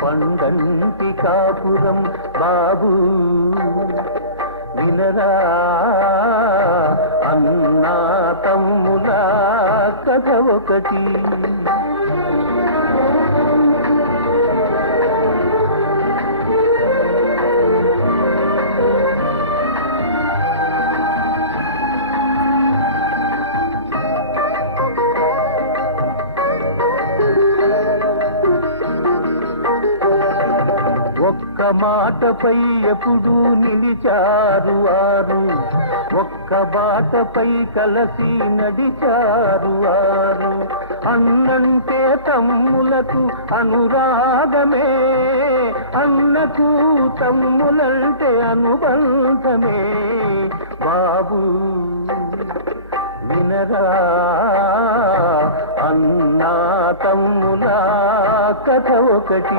పండంటి కాపురం బాబు వినరా అన్నా తమ్ముల కథ ఒకటి. ఒక్క మాటపై ఎప్పుడూ నిలిచారు వారు, ఒక్క బాటపై కలసి నడిచారు వారు. అన్నంటే తమ్ములకు అనురాగమే, అన్నకు తమ్ములంటే అనుబంధమే బాబు వినరా అన్నా తమ్ముల కథ ఒకటి.